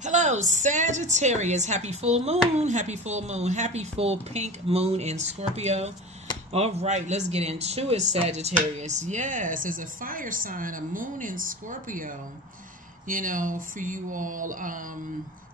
Hello, Sagittarius. Happy full moon. Happy full moon. Happy full pink moon in Scorpio. All right, let's get into it, Sagittarius. Yes, as a fire sign, a moon in Scorpio, you know, for you all,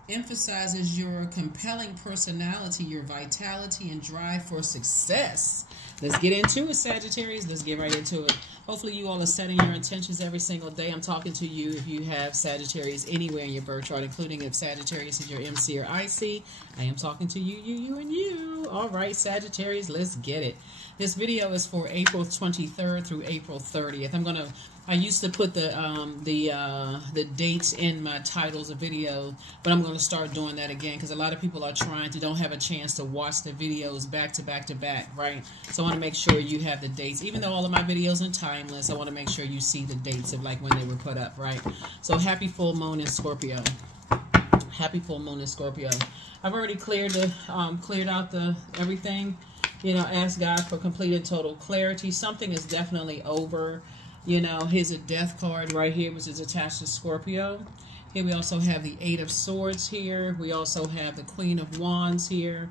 emphasizes your compelling personality, your vitality, and drive for success. Let's get into it, Sagittarius. Let's get right into it. Hopefully you all are setting your intentions every single day. I'm talking to you if you have Sagittarius anywhere in your birth chart, including if Sagittarius is your MC or IC. I am talking to you, you, and you. All right, Sagittarius, let's get it. This video is for April 23rd through April 30th. I used to put the dates in my titles of video, but I'm going to start doing that again because a lot of people don't have a chance to watch the videos back to back to back, right? So I want to make sure you have the dates. Even though all of my videos are timeless, I want to make sure you see the dates of like when they were put up, right? So happy full moon in Scorpio. Happy full moon in Scorpio. I've already cleared out everything. You know, ask God for complete and total clarity. Something is definitely over. You know, here's a death card right here, which is attached to Scorpio. Here we also have the Eight of Swords here. We also have the Queen of Wands here.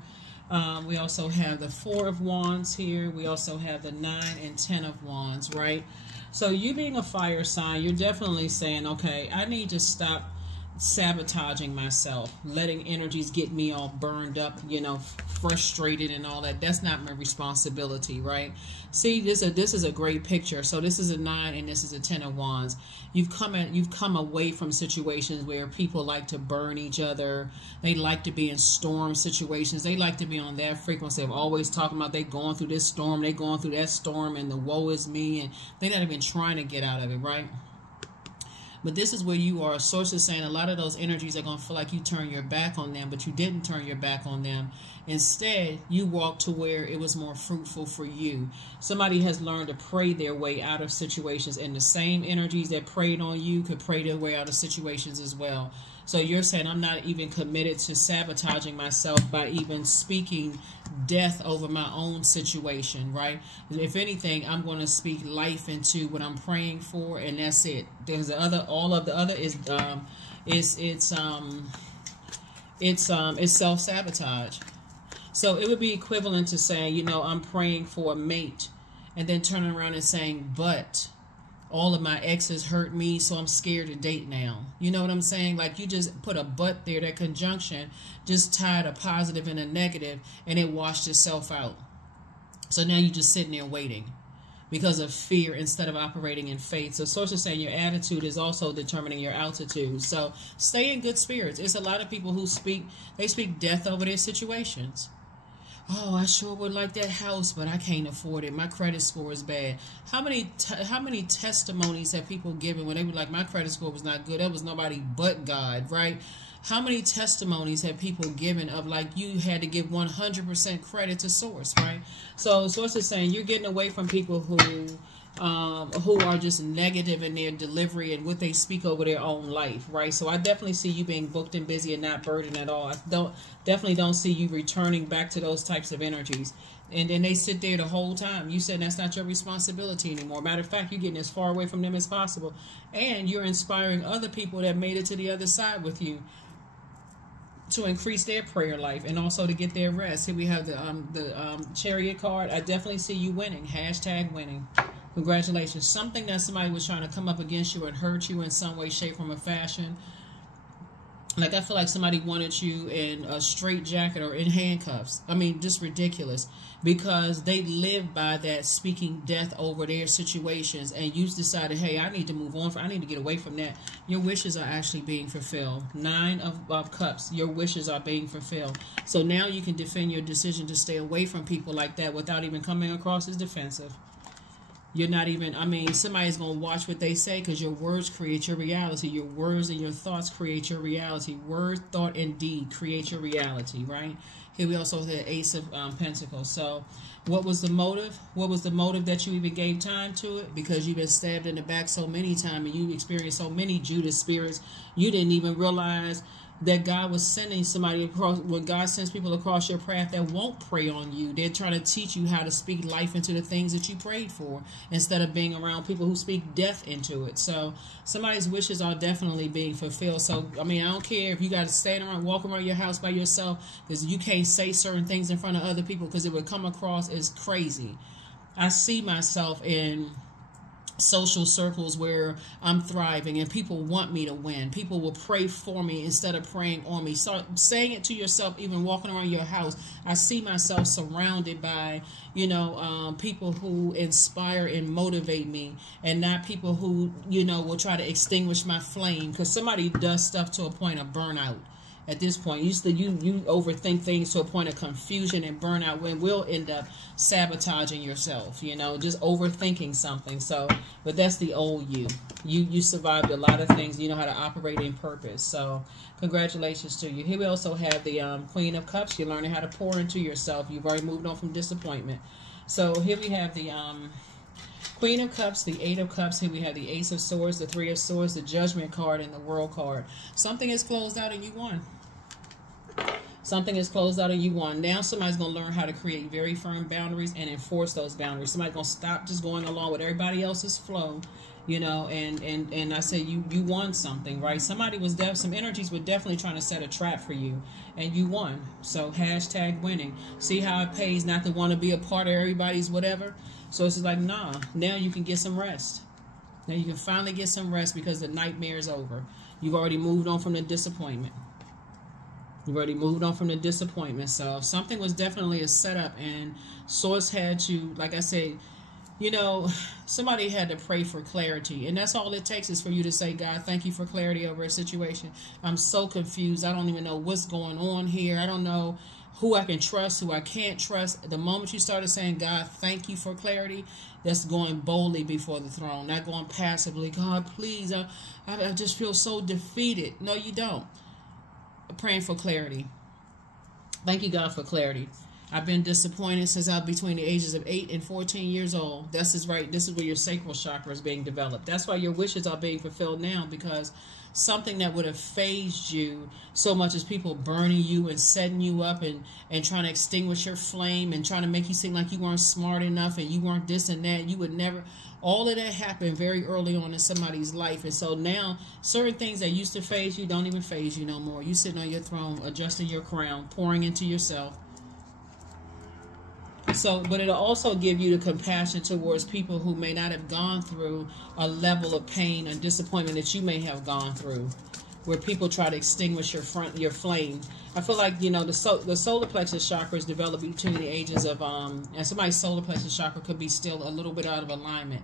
We also have the Four of Wands here. We also have the 9 and 10 of Wands, right? So you being a fire sign, you're definitely saying, okay, I need to stop sabotaging myself, letting energies get me all burned up, you know, frustrated and all that. That's not my responsibility, right? See, this is a great picture. So this is a 9 and this is a 10 of Wands. You've come away from situations where people like to burn each other. They like to be in storm situations. They like to be on that frequency of always talking about they going through this storm, they going through that storm, and the woe is me, and they're not even trying to get out of it, right? But this is where you are. Sources saying a lot of those energies are going to feel like you turn your back on them, but you didn't turn your back on them. Instead, you walked to where it was more fruitful for you. Somebody has learned to pray their way out of situations, and the same energies that preyed on you could pray their way out of situations as well. So you're saying, I'm not even committed to sabotaging myself by even speaking death over my own situation, right? If anything, I'm going to speak life into what I'm praying for, and that's it. There's the other, all of the other is self-sabotage. So it would be equivalent to saying, you know, I'm praying for a mate, and then turning around and saying, but all of my exes hurt me, so I'm scared to date now. You know what I'm saying? Like, you just put a but there, that conjunction just tied a positive and a negative, and it washed itself out. So now you're just sitting there waiting because of fear instead of operating in faith. So sources saying your attitude is also determining your altitude. So stay in good spirits. It's a lot of people who speak death over their situations. Oh, I sure would like that house, but I can't afford it. My credit score is bad. How many testimonies have people given when they were like, my credit score was not good? That was nobody but God, right? How many testimonies have people given of like you had to give 100% credit to source, right? So source is saying you're getting away from people who are just negative in their delivery and what they speak over their own life, right? So I definitely see you being booked and busy and not burdened at all. I definitely don't see you returning back to those types of energies. And then they sit there the whole time. You said that's not your responsibility anymore. Matter of fact, you're getting as far away from them as possible. And you're inspiring other people that made it to the other side with you to increase their prayer life and also to get their rest. Here we have the Chariot card. I definitely see you winning. Hashtag winning. Congratulations. Something that somebody was trying to come up against you and hurt you in some way, shape, form, or fashion. Like, I feel like somebody wanted you in a straight jacket or in handcuffs. I mean, just ridiculous. Because they live by that, speaking death over their situations. And you decided, hey, I need to move on. I need to get away from that. Your wishes are actually being fulfilled. 9 of Cups. Your wishes are being fulfilled. So now you can defend your decision to stay away from people like that without even coming across as defensive. You're not even, I mean, somebody's going to watch what they say because your words create your reality. Your words and your thoughts create your reality. Word, thought, and deed create your reality, right? Here we also have the Ace of Pentacles. So what was the motive? What was the motive that you even gave time to it? Because you've been stabbed in the back so many times and you experienced so many Judas spirits, you didn't even realize that God was sending somebody across. When God sends people across your path that won't prey on you, they're trying to teach you how to speak life into the things that you prayed for, instead of being around people who speak death into it. So somebody's wishes are definitely being fulfilled. So I mean, I don't care if you got to stand around, walk around your house by yourself, because you can't say certain things in front of other people, because it would come across as crazy. I see myself in social circles where I'm thriving and people want me to win. People will pray for me instead of praying on me. Start saying it to yourself, even walking around your house. I see myself surrounded by, you know, people who inspire and motivate me, and not people who, you know, will try to extinguish my flame, because somebody does stuff to a point of burnout. At this point, you overthink things to a point of confusion and burnout, when we'll end up sabotaging yourself, you know, just overthinking something. So, but that's the old you. You survived a lot of things. You know how to operate in purpose. So congratulations to you. Here we also have the Queen of Cups. You're learning how to pour into yourself. You've already moved on from disappointment. So here we have the Queen of Cups, the Eight of Cups. Here we have the Ace of Swords, the Three of Swords, the Judgment card, and the World card. Something is closed out and you won. Something is closed out and you won. Now somebody's going to learn how to create very firm boundaries and enforce those boundaries. Somebody's going to stop just going along with everybody else's flow, you know, and I say you won something, right? Somebody was some energies were definitely trying to set a trap for you, and you won. So hashtag winning. See how it pays not to want to be a part of everybody's whatever? So it's just like, nah, now you can get some rest. Now you can finally get some rest, because the nightmare is over. You've already moved on from the disappointment. You've already moved on from the disappointment. So something was definitely a setup, and Source had to, like I said, you know, somebody had to pray for clarity. And that's all it takes, is for you to say, God, thank you for clarity over a situation. I'm so confused. I don't even know what's going on here. I don't know who I can trust, who I can't trust. The moment you started saying, God, thank you for clarity, that's going boldly before the throne, not going passively. God, please, I just feel so defeated. No, you don't. Praying for clarity. Thank you, God, for clarity. I've been disappointed since I was between the ages of 8 and 14 years old. This is right. This is where your sacral chakra is being developed. That's why your wishes are being fulfilled now, because something that would have phased you so much as people burning you and setting you up and trying to extinguish your flame and trying to make you seem like you weren't smart enough and you weren't this and that. You would never. All of that happened very early on in somebody's life. And so now certain things that used to phase you don't even phase you no more. You sitting on your throne, adjusting your crown, pouring into yourself. So, but it'll also give you the compassion towards people who may not have gone through a level of pain and disappointment that you may have gone through, where people try to extinguish your flame. I feel like, you know, the solar plexus chakra is developed between the ages of, and somebody's solar plexus chakra could be still a little bit out of alignment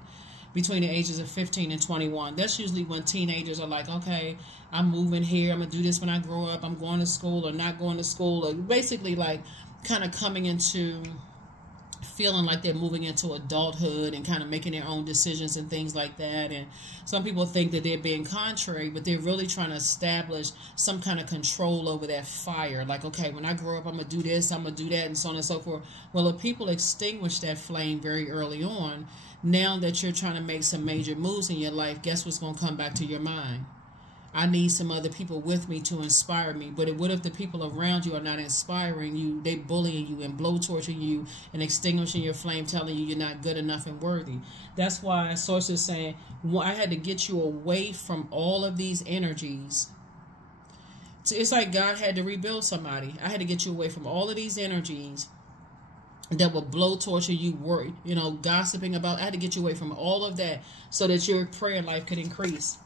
between the ages of 15 and 21. That's usually when teenagers are like, okay, I'm moving here. I'm going to do this when I grow up. I'm going to school or not going to school, or basically like kind of coming into feeling like they're moving into adulthood and kind of making their own decisions and things like that. And some people think that they're being contrary, but they're really trying to establish some kind of control over that fire. Like, okay, when I grow up, I'm going to do this, I'm going to do that, and so on and so forth. Well, if people extinguish that flame very early on, now that you're trying to make some major moves in your life, guess what's going to come back to your mind? I need some other people with me to inspire me. But what if the people around you are not inspiring you? They bullying you and blowtorching you and extinguishing your flame, telling you you're not good enough and worthy. That's why Source is saying, well, I had to get you away from all of these energies. It's like God had to rebuild somebody. I had to get you away from all of these energies that will blowtorch you, worry, you know, gossiping about. I had to get you away from all of that so that your prayer life could increase.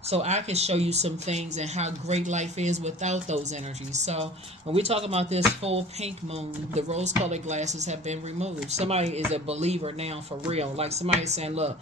So I can show you some things and how great life is without those energies. So when we talk about this full pink moon, the rose-colored glasses have been removed. Somebody is a believer now for real. Like somebody saying, look,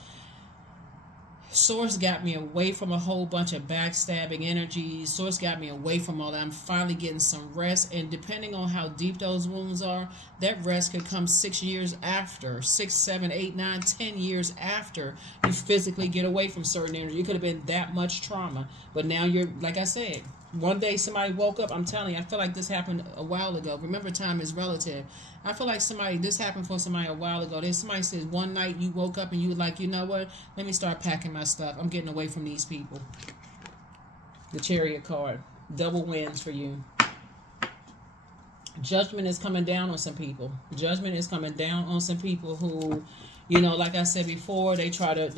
Source got me away from a whole bunch of backstabbing energies. Source got me away from all that. I'm finally getting some rest. And depending on how deep those wounds are, that rest could come 6 years after, 6, 7, 8, 9, 10 years after you physically get away from certain energy. It could have been that much trauma. But now you're, like I said, one day somebody woke up. I'm telling you, I feel like this happened a while ago. Remember, time is relative. I feel like this happened for somebody a while ago. There's somebody says one night you woke up and you were like, you know what? Let me start packing my stuff. I'm getting away from these people. The Chariot card. Double wins for you. Judgment is coming down on some people. Judgment is coming down on some people who, you know, like I said before, they try to,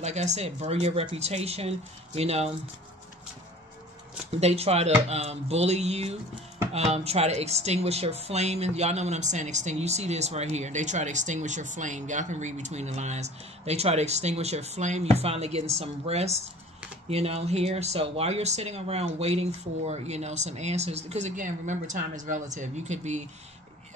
like I said, burn your reputation. You know, they try to bully you, try to extinguish your flame. And y'all know what I'm saying, extinguish. You see this right here. They try to extinguish your flame. Y'all can read between the lines. They try to extinguish your flame. You finally getting some rest, you know, here. So while you're sitting around waiting for, you know, some answers, because again, remember, time is relative. You could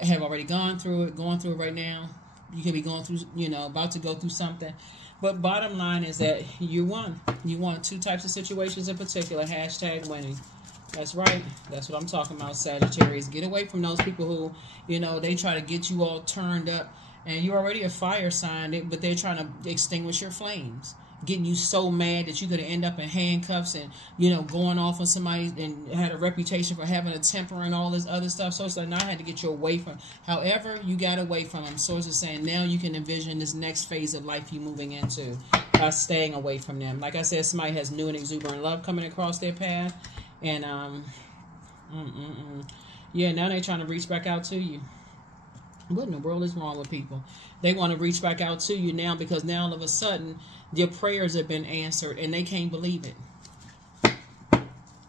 have already gone through it right now. You could be going through, you know, about to go through something. But bottom line is that you won. You won 2 types of situations in particular. Hashtag winning. That's right. That's what I'm talking about, Sagittarius. Get away from those people who, you know, they try to get you all turned up. And you're already a fire sign, but they're trying to extinguish your flames. Getting you so mad that you're going to end up in handcuffs and, you know, going off on somebody and had a reputation for having a temper and all this other stuff. So it's like, now I had to get you away from. However, you got away from them. So it's just saying now you can envision this next phase of life you moving into by staying away from them. Like I said, somebody has new and exuberant love coming across their path. And, yeah, now they're trying to reach back out to you. What in the world is wrong with people? They want to reach back out to you now because now all of a sudden your prayers have been answered and they can't believe it.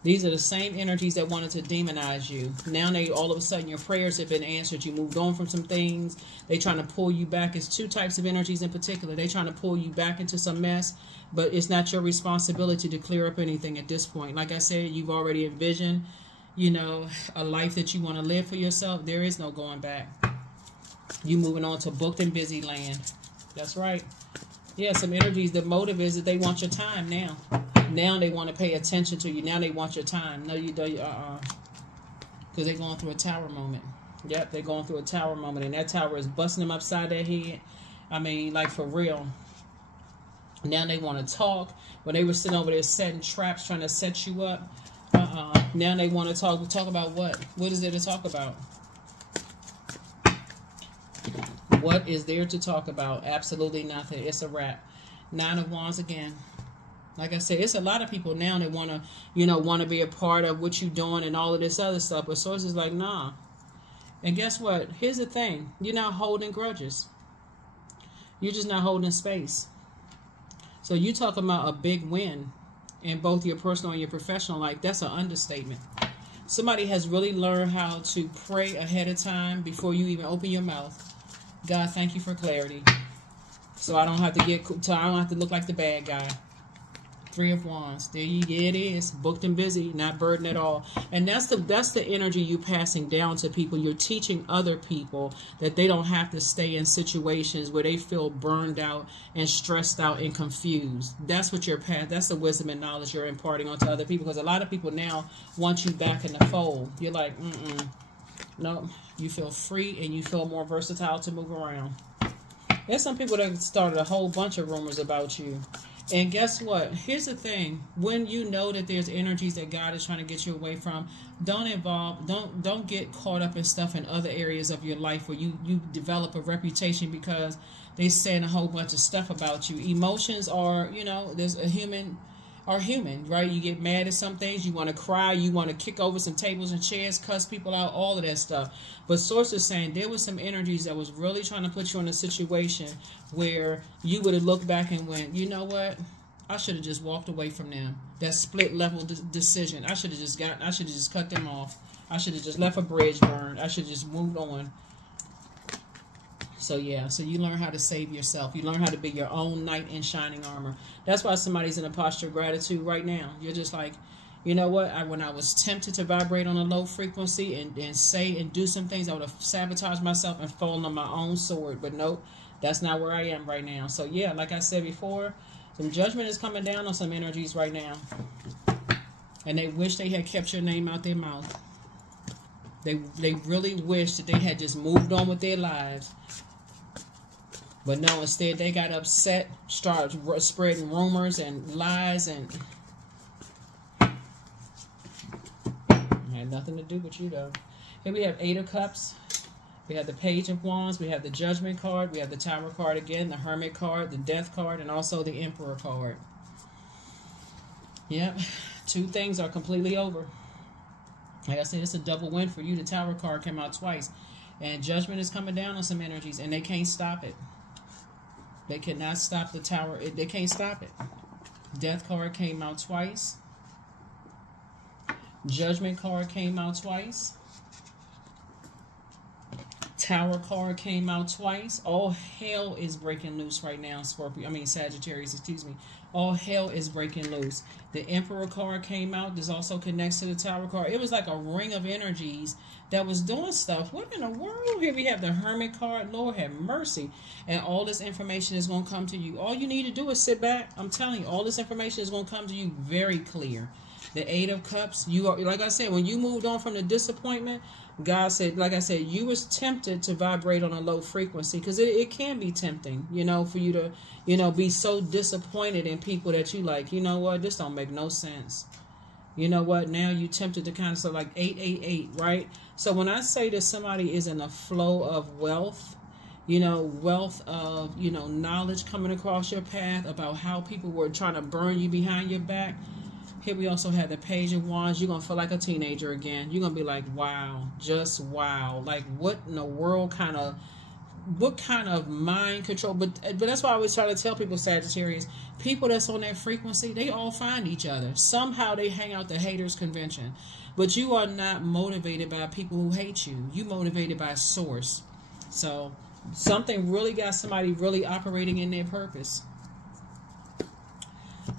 These are the same energies that wanted to demonize you. Now they all of a sudden your prayers have been answered. You moved on from some things. They trying to pull you back. It's 2 types of energies in particular. They trying to pull you back into some mess, but it's not your responsibility to clear up anything at this point. Like I said, you've already envisioned, you know, a life that you want to live for yourself. There is no going back. You moving on to booked and busy land. That's right. Yeah, some energies. The motive is that they want your time now. Now they want to pay attention to you. Now they want your time. No, you don't. Because they're going through a tower moment. Yep, they're going through a tower moment. And that tower is busting them upside their head. I mean, like for real. Now they want to talk. When they were sitting over there setting traps, trying to set you up. Now they want to talk. Talk about what? What is there to talk about? What is there to talk about? Absolutely nothing. It's a wrap. 9 of Wands again. Like I said, it's a lot of people now that want to, you know, want to be a part of what you're doing and all of this other stuff. But Source is like, nah. And guess what? Here's the thing. You're not holding grudges. You're just not holding space. So you talking about a big win in both your personal and your professional life. That's an understatement. Somebody has really learned how to pray ahead of time before you even open your mouth. God, thank you for clarity. So I don't have to look like the bad guy. 3 of Wands. There you go. It is. Booked and busy, not burdened at all. And that's the energy you passing down to people. You're teaching other people that they don't have to stay in situations where they feel burned out and stressed out and confused. That's what you're that's the wisdom and knowledge you're imparting onto other people. Because a lot of people now want you back in the fold. You're like, no, you feel free and you feel more versatile to move around. There's some people that started a whole bunch of rumors about you. And guess what? Here's the thing. When you know that there's energies that God is trying to get you away from, don't get caught up in stuff in other areas of your life where you develop a reputation because they're saying a whole bunch of stuff about you. Emotions are, you know, there's a human, right? You get mad at some things, you want to cry, you want to kick over some tables and chairs, cuss people out, all of that stuff. But Source is saying there was some energies that was really trying to put you in a situation where you would have looked back and went, you know what? I should have just walked away from them. That split level decision. I should have just cut them off. I should have just left a bridge burn. I should have just moved on. So yeah, so you learn how to save yourself. You learn how to be your own knight in shining armor. That's why somebody's in a posture of gratitude right now. You're just like, you know what? When I was tempted to vibrate on a low frequency and say and do some things, I would have sabotaged myself and fallen on my own sword. But nope, that's not where I am right now. So yeah, like I said before, some judgment is coming down on some energies right now. And they wish they had kept your name out their mouth. They really wish that they had just moved on with their lives. But no, instead they got upset, started spreading rumors and lies, and had nothing to do with you though. Here we have 8 of Cups. We have the Page of Wands. We have the Judgment card. We have the Tower card again, the Hermit card, the Death card, and also the Emperor card. Yep, 2 things are completely over. Like I said, it's a double win for you. The Tower card came out twice. And Judgment is coming down on some energies, and they can't stop it. They cannot stop the Tower. They can't stop it. Death card came out twice. Judgment card came out twice. Tower card came out twice. All hell is breaking loose right now, Sagittarius, excuse me. All hell is breaking loose. The Emperor card came out. This also connects to the Tower card. It was like a ring of energies that was doing stuff. What in the world? Here we have the Hermit card. Lord have mercy. And all this information is going to come to you. All you need to do is sit back. I'm telling you, all this information is going to come to you very clear. The Eight of Cups, you are, like I said, when you moved on from the disappointment, God said, like I said, you was tempted to vibrate on a low frequency, because it can be tempting, you know, for you to, you know, be so disappointed in people that you like, you know what, this don't make no sense. You know what, now you tempted to kind of say like 888, right? So when I say that somebody is in a flow of wealth, you know, wealth of, you know, knowledge coming across your path about how people were trying to burn you behind your back. Here we also have the Page of Wands. You're going to feel like a teenager again. You're going to be like, wow, just wow. Like, what in the world what kind of mind control? But that's why I always try to tell people, Sagittarius, people that's on that frequency, they all find each other. Somehow they hang out the haters convention. But you are not motivated by people who hate you. You motivated by source. So something really got somebody really operating in their purpose.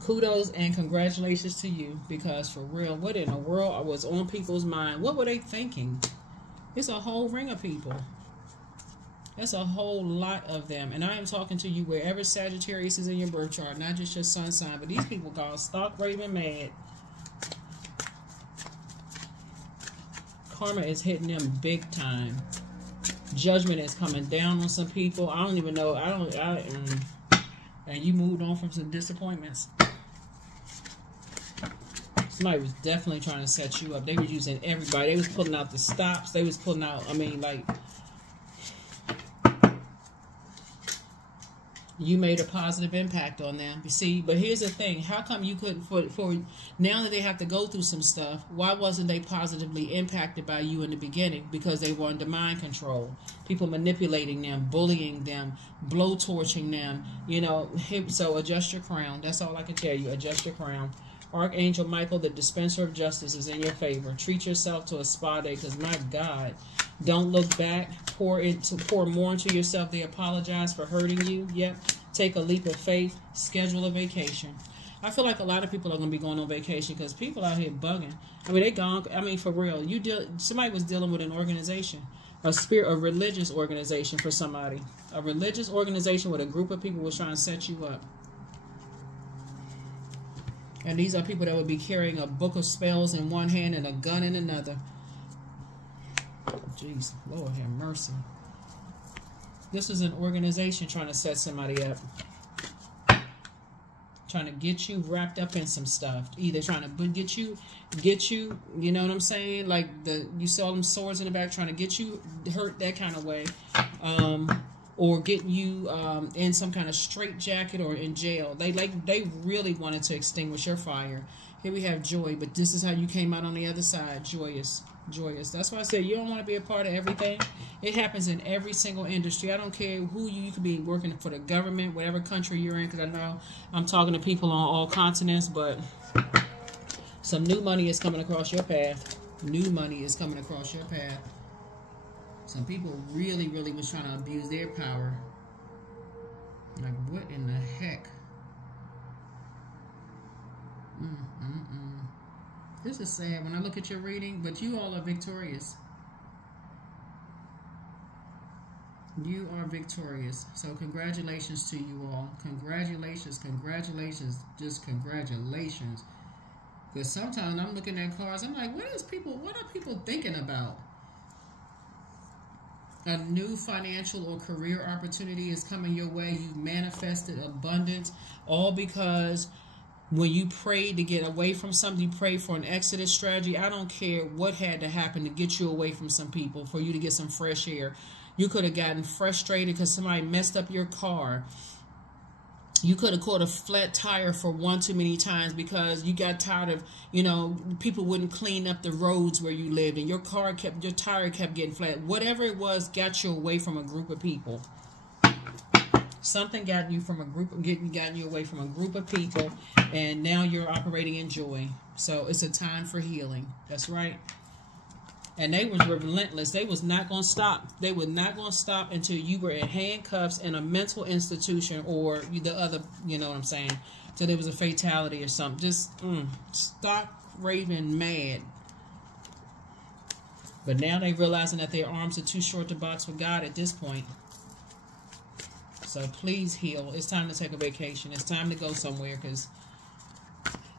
Kudos and congratulations to you, because for real, what in the world was on people's mind? What were they thinking? It's a whole ring of people. It's a whole lot of them. And I am talking to you wherever Sagittarius is in your birth chart, not just your sun sign, but these people called stark, raving mad. Karma is hitting them big time. Judgment is coming down on some people. I don't even know. And you moved on from some disappointments. Somebody was definitely trying to set you up. They were using everybody. They was pulling out the stops. They was pulling out, I mean, like, you made a positive impact on them. You see, but here's the thing. How come you couldn't, for now that they have to go through some stuff, why wasn't they positively impacted by you in the beginning? Because they were under mind control. People manipulating them, bullying them, blowtorching them, you know. So adjust your crown. That's all I can tell you. Adjust your crown. Archangel Michael, the dispenser of justice, is in your favor. Treat yourself to a spa day, because my God, don't look back. Pour more into yourself. They apologize for hurting you. Yep. Take a leap of faith. Schedule a vacation. I feel like a lot of people are going to be going on vacation, because people out here bugging. I mean, they gone. I mean, for real. Somebody was dealing with an organization, a religious organization for somebody. A religious organization with a group of people was trying to set you up. And these are people that would be carrying a book of spells in one hand and a gun in another. Jeez, Lord have mercy. This is an organization trying to set somebody up. Trying to get you wrapped up in some stuff. Either trying to get you, you know what I'm saying? Like you saw them swords in the back, trying to get you hurt that kind of way. Or getting you in some kind of straitjacket or in jail. They really wanted to extinguish your fire. Here we have joy, but this is how you came out on the other side. Joyous. That's why I said you don't want to be a part of everything. It happens in every single industry. I don't care who you could be working for, the government, whatever country you're in, because I know I'm talking to people on all continents, but some new money is coming across your path. New money is coming across your path. Some people really, really was trying to abuse their power. Like, what in the heck? This is sad when I look at your reading, but you all are victorious. You are victorious. So congratulations to you all. Congratulations, just congratulations. Because sometimes I'm looking at cards, I'm like, what are people thinking about? A new financial or career opportunity is coming your way. You've manifested abundance, all because when you prayed to get away from something, you prayed for an exodus strategy. I don't care what had to happen to get you away from some people, for you to get some fresh air. You could have gotten frustrated because somebody messed up your car. You could have caught a flat tire for one too many times because you got tired of, you know, people wouldn't clean up the roads where you lived, and your tire kept getting flat. Whatever it was got you away from a group of people. Something got you from a group, gotten you away from a group of people, and now you're operating in joy. So it's a time for healing. That's right. And they was relentless. They was not going to stop. They were not going to stop until you were in handcuffs in a mental institution or the other, you know what I'm saying, till there was a fatality or something. Just stop raving mad. But now they realizing that their arms are too short to box with God at this point. So please heal. It's time to take a vacation. It's time to go somewhere, because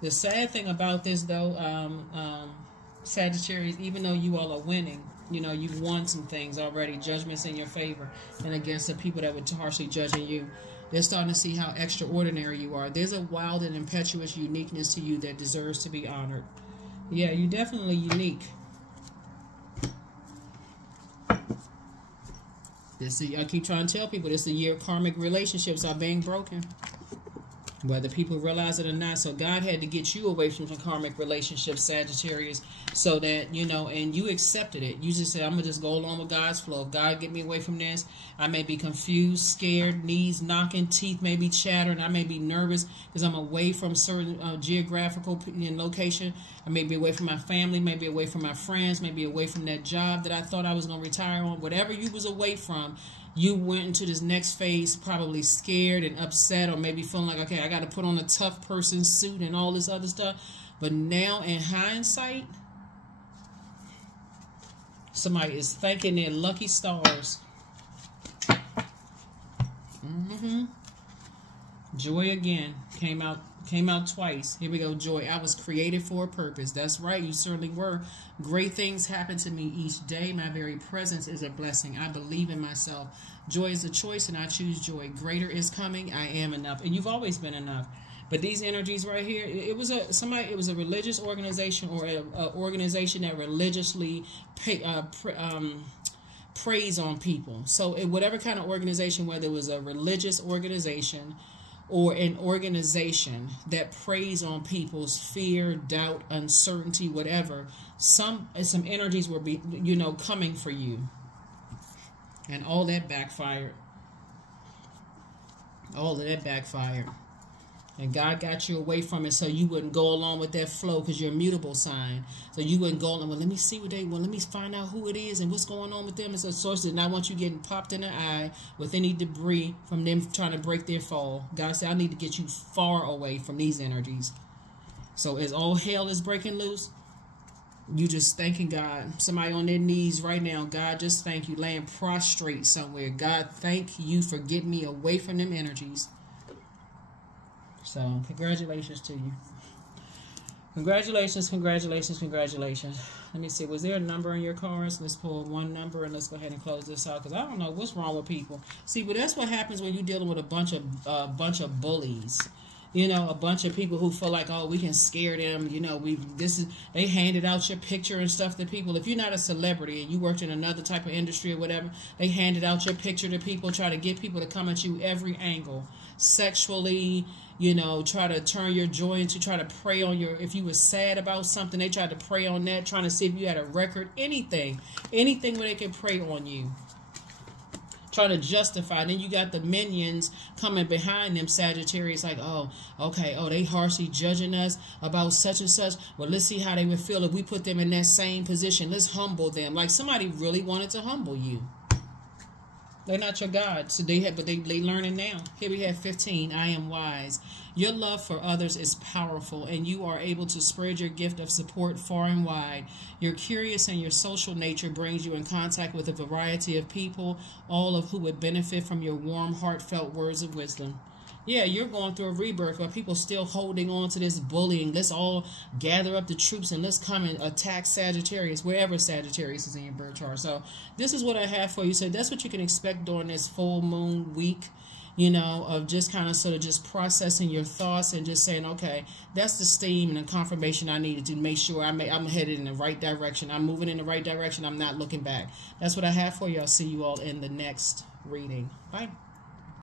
the sad thing about this, though, Sagittarius, even though you all are winning, you know, you've won some things already, judgments in your favor and against the people that were harshly judging you. They're starting to see how extraordinary you are. There's a wild and impetuous uniqueness to you that deserves to be honored. Yeah, you're definitely unique. I keep trying to tell people, this is the year karmic relationships are being broken, whether people realize it or not. So God had to get you away from some karmic relationships, Sagittarius, so that, you know, and you accepted it. You just said, I'm going to just go along with God's flow. If God get me away from this, I may be confused, scared, knees knocking, teeth may be chattering. I may be nervous because I'm away from certain geographical location. I may be away from my family, maybe away from my friends, maybe away from that job that I thought I was going to retire on. Whatever you was away from, you went into this next phase probably scared and upset, or maybe feeling like, okay, I got to put on a tough person suit and all this other stuff. But now in hindsight, somebody is thanking their lucky stars. Joy again came out twice. Here we go, joy. I was created for a purpose. That's right, you certainly were. Great things happen to me each day. My very presence is a blessing. I believe in myself. Joy is a choice, and I choose joy. Greater is coming. I am enough. And you've always been enough. But these energies right here, it was a religious organization, or an organization that religiously preys on people. So whatever kind of organization, whether it was a religious organization or an organization that preys on people's fear, doubt, uncertainty, whatever, some energies will be, you know, coming for you. And all that backfired. All of that backfired. And God got you away from it so you wouldn't go along with that flow, because you're a mutable sign. So you wouldn't go along, well, let me see what let me find out who it is and what's going on with them. It's a source that not want you getting popped in the eye with any debris from them trying to break their fall. God said, I need to get you far away from these energies. So as all hell is breaking loose, you just thanking God. Somebody on their knees right now. God, just thank you. Laying prostrate somewhere. God, thank you for getting me away from them energies. So, congratulations to you. Congratulations, congratulations, congratulations. Let me see. Was there a number in your cards? Let's pull one number and let's go ahead and close this out, because I don't know what's wrong with people. See, but that's what happens when you're dealing with a bunch of bullies. You know, a bunch of people who feel like, oh, we can scare them. You know, they handed out your picture and stuff to people. If you're not a celebrity and you worked in another type of industry or whatever, they handed out your picture to people, try to get people to come at you every angle, sexually. You know, try to turn your joy into, try to prey on your, if you were sad about something, they tried to prey on that, trying to see if you had a record, anything where they can prey on you. Trying to justify. Then you got the minions coming behind them, Sagittarius, like, oh, okay, oh, they harshly judging us about such and such. Well, let's see how they would feel if we put them in that same position. Let's humble them. Like somebody really wanted to humble you. They're not your God, so they learning now. Here we have 15. I am wise. Your love for others is powerful, and you are able to spread your gift of support far and wide. Your curious and your social nature brings you in contact with a variety of people, all of who would benefit from your warm, heartfelt words of wisdom. Yeah, you're going through a rebirth where people still holding on to this bullying. Let's all gather up the troops and let's come and attack Sagittarius, wherever Sagittarius is in your birth chart. So this is what I have for you. So that's what you can expect during this full moon week, you know, of just kind of sort of just processing your thoughts and just saying, okay, that's the steam and the confirmation I needed to make sure I'm headed in the right direction. I'm moving in the right direction. I'm not looking back. That's what I have for you. I'll see you all in the next reading. Bye.